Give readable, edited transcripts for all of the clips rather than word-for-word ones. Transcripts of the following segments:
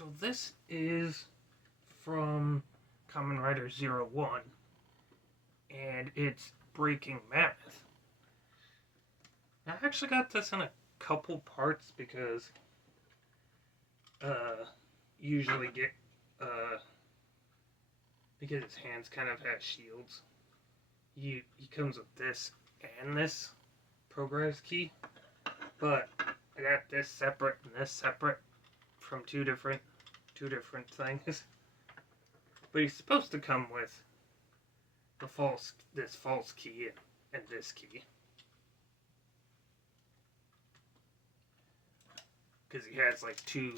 So this is from KamenRider 01, and it's Breaking Mammoth. I actually got this in a couple parts because usually get because his hands kind of have shields. He comes with this and this progress key, but I got this separate and this separate from two different things. But he's supposed to come with this false key and this key, because he has like two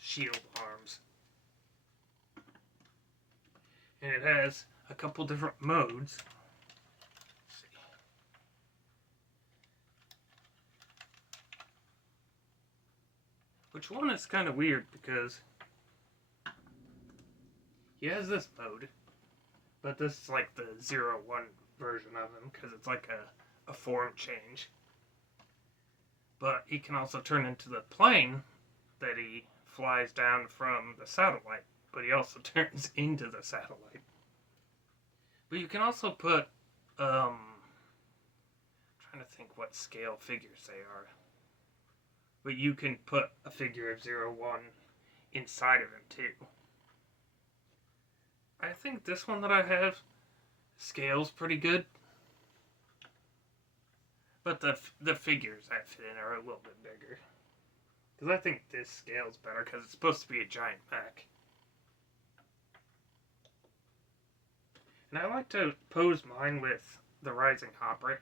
shield arms, and it has a couple different modes. Let's see. Which one is kind of weird because he has this mode, but this is like the 01 version of him because it's like a form change. But he can also turn into the plane that he flies down from the satellite, but he also turns into the satellite. But you can also put, I'm trying to think what scale figures they are. But you can put a figure of 01 inside of him too. I think this one that I have scales pretty good. But the figures that fit in are a little bit bigger. Because I think this scales better because it's supposed to be a giant mech. And I like to pose mine with the Rising Hopper,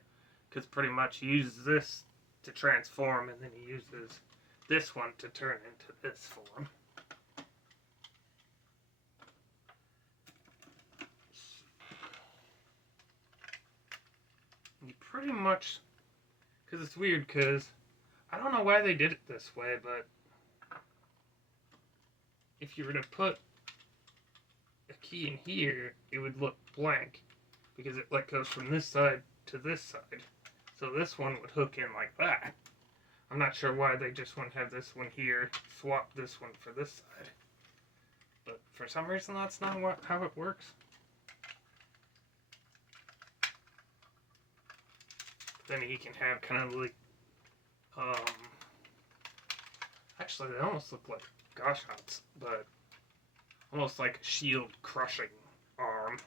because pretty much he uses this to transform, and then he uses this one to turn into this form. And you pretty much, because it's weird, because I don't know why they did it this way, but if you were to put a key in here, it would look blank, because it like goes from this side to this side. So this one would hook in like that. I'm not sure why they just wouldn't have this one here, swap this one for this side. But for some reason that's not how it works. Then he can have kind of like, actually they almost look like Goshots, but almost like a shield crushing arm.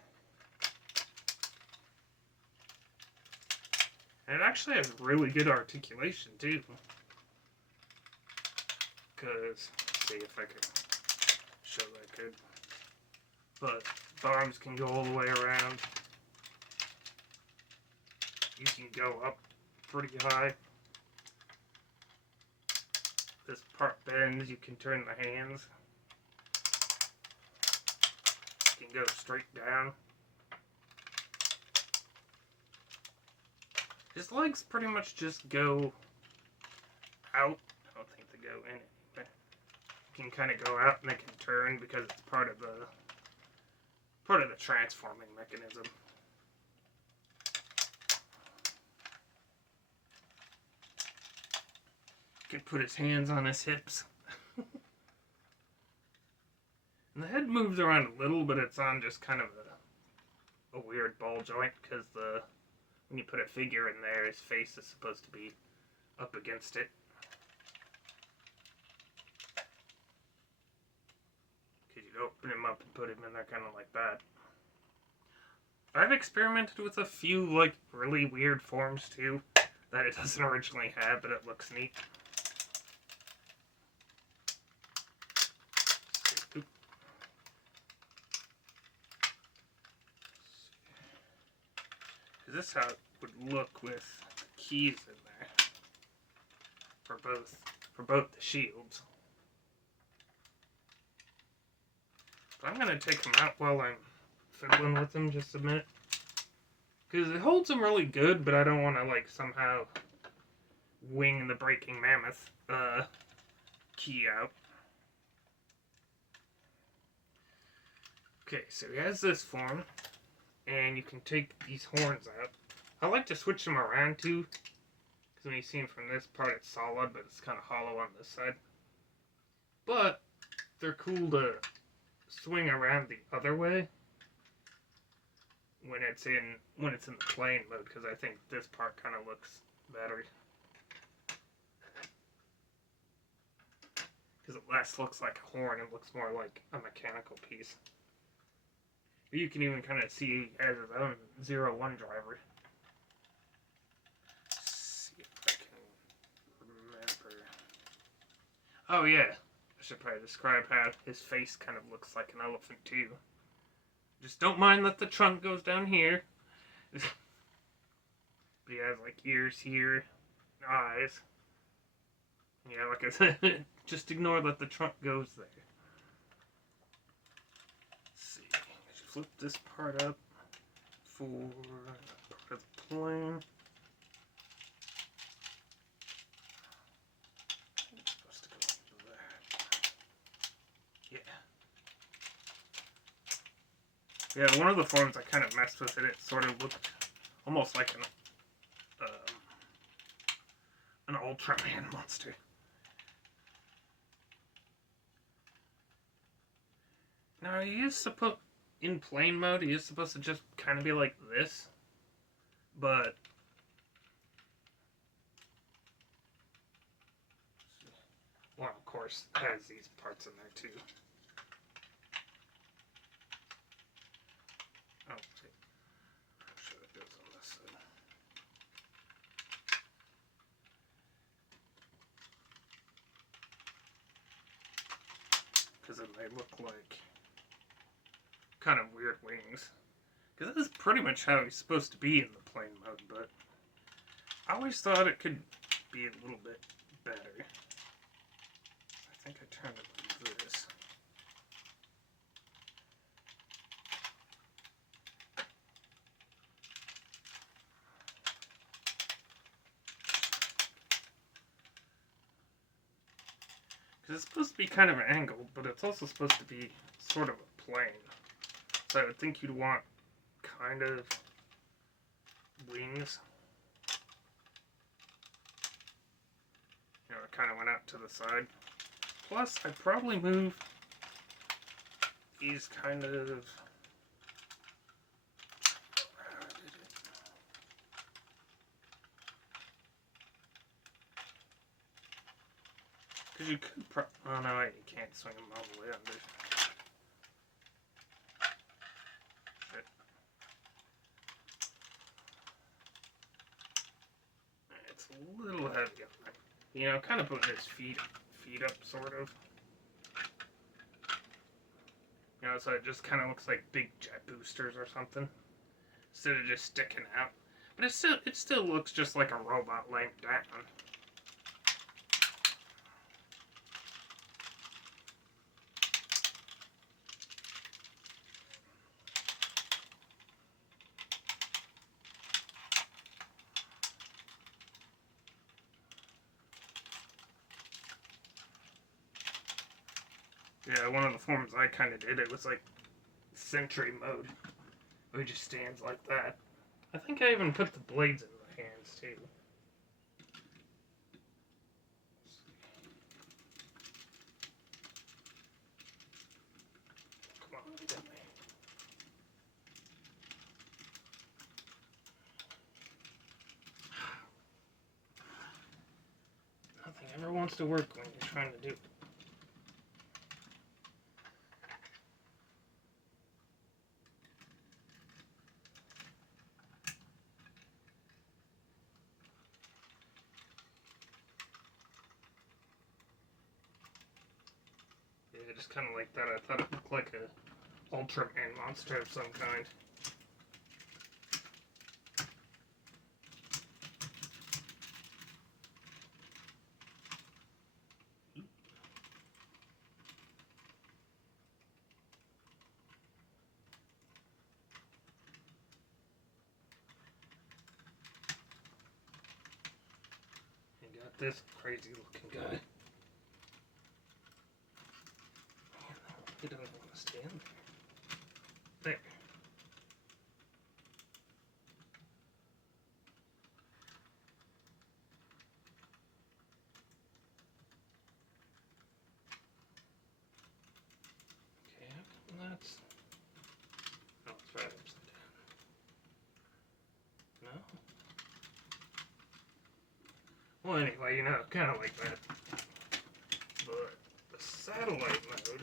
And it actually has really good articulation too. Because, let's see if I can show that good. But the arms can go all the way around. You can go up pretty high. This part bends, you can turn the hands. You can go straight down. His legs pretty much just go out. I don't think they go in anyway. You can kind of go out and they can turn because it's part of the transforming mechanism. Can put his hands on his hips. And the head moves around a little, but it's on just kind of a weird ball joint because when you put a figure in there, his face is supposed to be up against it. Because you'd open him up and put him in there kind of like that. I've experimented with a few like really weird forms too that it doesn't originally have, but it looks neat. This is how it would look with keys in there for both the shields. But I'm gonna take them out while I'm fiddling with them just a minute, because it holds them really good, but I don't want to like somehow wing the Breaking Mammoth key out. Okay, so he has this form. And you can take these horns out. I like to switch them around too, because when you see them from this part it's solid, but it's kind of hollow on this side. But they're cool to swing around the other way when it's in the plane mode, because I think this part kind of looks better. Because it less looks like a horn, it looks more like a mechanical piece. But you can even kind of see he has his own 01 driver. Let's see if I can remember. Oh yeah, I should probably describe how his face kind of looks like an elephant too. Just don't mind that the trunk goes down here. But he has like ears here, eyes. Yeah, like I said, just ignore that the trunk goes there. Let's see, I should flip this part up for part of the plane. It's supposed to go into that. Yeah. Yeah, one of the forms I kind of messed with it. It sort of looked almost like an Ultraman monster. Now, in plane mode, he is supposed to just kind of be like this, but well, of course, it has these parts in there too. Oh, see. I'm sure it goes on this side. Because then they look like kind of weird wings. Because this is pretty much how he's supposed to be in the plane mode, but I always thought it could be a little bit better. I think I turned it like this. Because it's supposed to be kind of angled, but it's also supposed to be sort of a plane. So I would think you'd want kind of wings. You know, it kind of went out to the side. Plus, I'd probably move these kind of... Because you could oh no, wait, you can't swing them all the way under. Shit. It's a little heavy on there. You know, kind of putting his feet up, sort of. You know, so it just kind of looks like big jet boosters or something, instead of just sticking out. But it still looks just like a robot laying down. Yeah, one of the forms I kind of did, it was like Sentry mode. Where he just stands like that. I think I even put the blades in the hands too. Come on, get me. Nothing ever wants to work when you're trying to do it. Yeah, just kind of like that. I thought it looked like a Ultraman monster of some kind. You got this crazy looking guy. He doesn't want to stand there. There. Well, anyway, you know, kind of like that. But the satellite mode.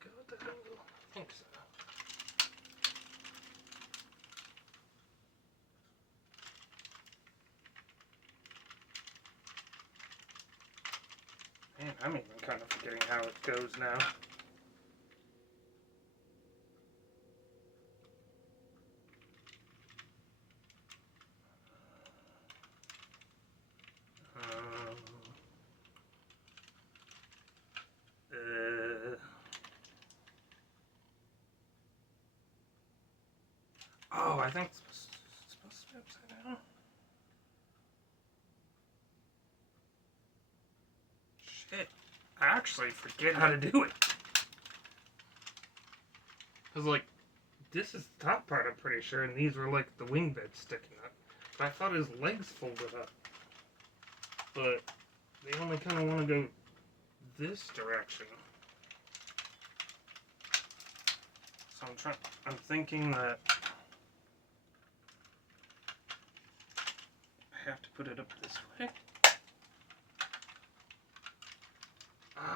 Go with the angle. I think so. Man, I'm even kind of forgetting how it goes now. Oh, I think it's supposed to be upside down. Shit. I actually forget how to do it. Because, like, this is the top part, I'm pretty sure, and these were, like, the wing bits sticking up. But I thought his legs folded up. But they only kind of want to go this direction. So I'm thinking that I have to put it up this way. Oh, I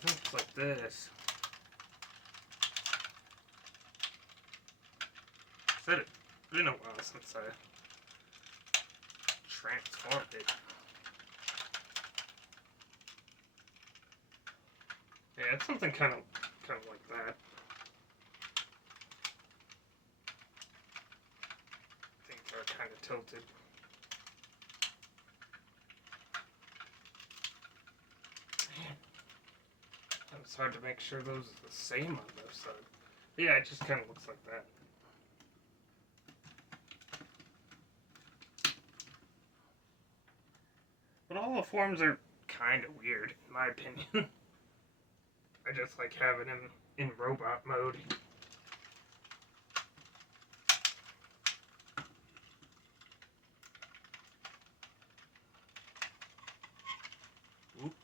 think it's like this. Said it's been a while since I transformed it. Yeah, it's something kind of like that. I think they're kind of tilted. Man, it's hard to make sure those are the same on both sides. Yeah, it just kind of looks like that. But all the forms are kind of weird, in my opinion. I just like having him in robot mode. Oop.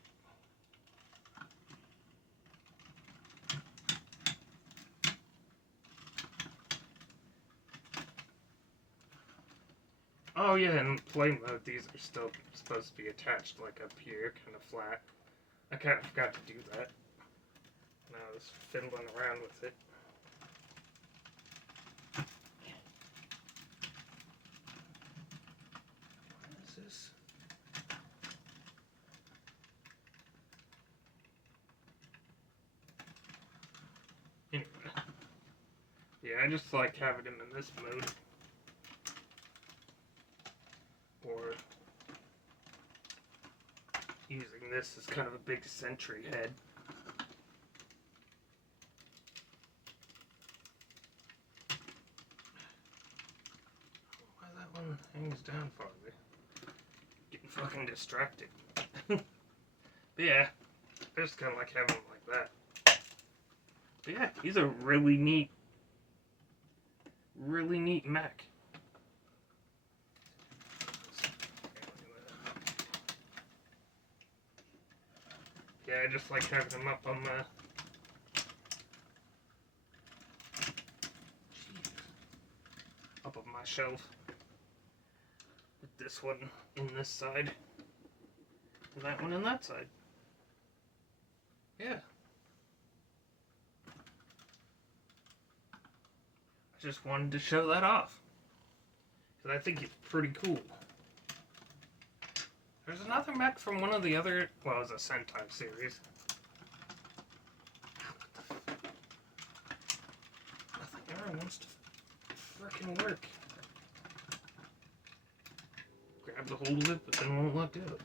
Oh yeah, in plane mode, these are still supposed to be attached like up here, kind of flat. I kind of forgot to do that. Now I was fiddling around with it. What is this? Anyway. Yeah, I just like having him in this mode. Or using this as kind of a big sentry head. Why that one hangs down farther? Getting fucking distracted. But yeah, I just kind of like having them like that. But yeah, he's a really neat mech. Yeah, I just like having him up on the... up on my shelf. With this one in this side. And that one in that side. Yeah. I just wanted to show that off. Because I think it's pretty cool. There's another mech from one of the other... well, it was a Sentai series. Nothing ever wants to frickin' work. Grabs a hold of it, but then won't let go.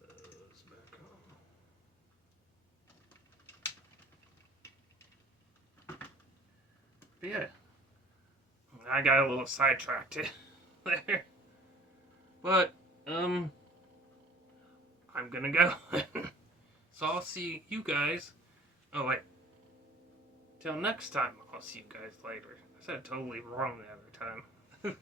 Those back on. But yeah. I got a little sidetracked there. But, I'm gonna go. So I'll see you guys. Oh, wait. Till next time, I'll see you guys later. I said it totally wrong the other time.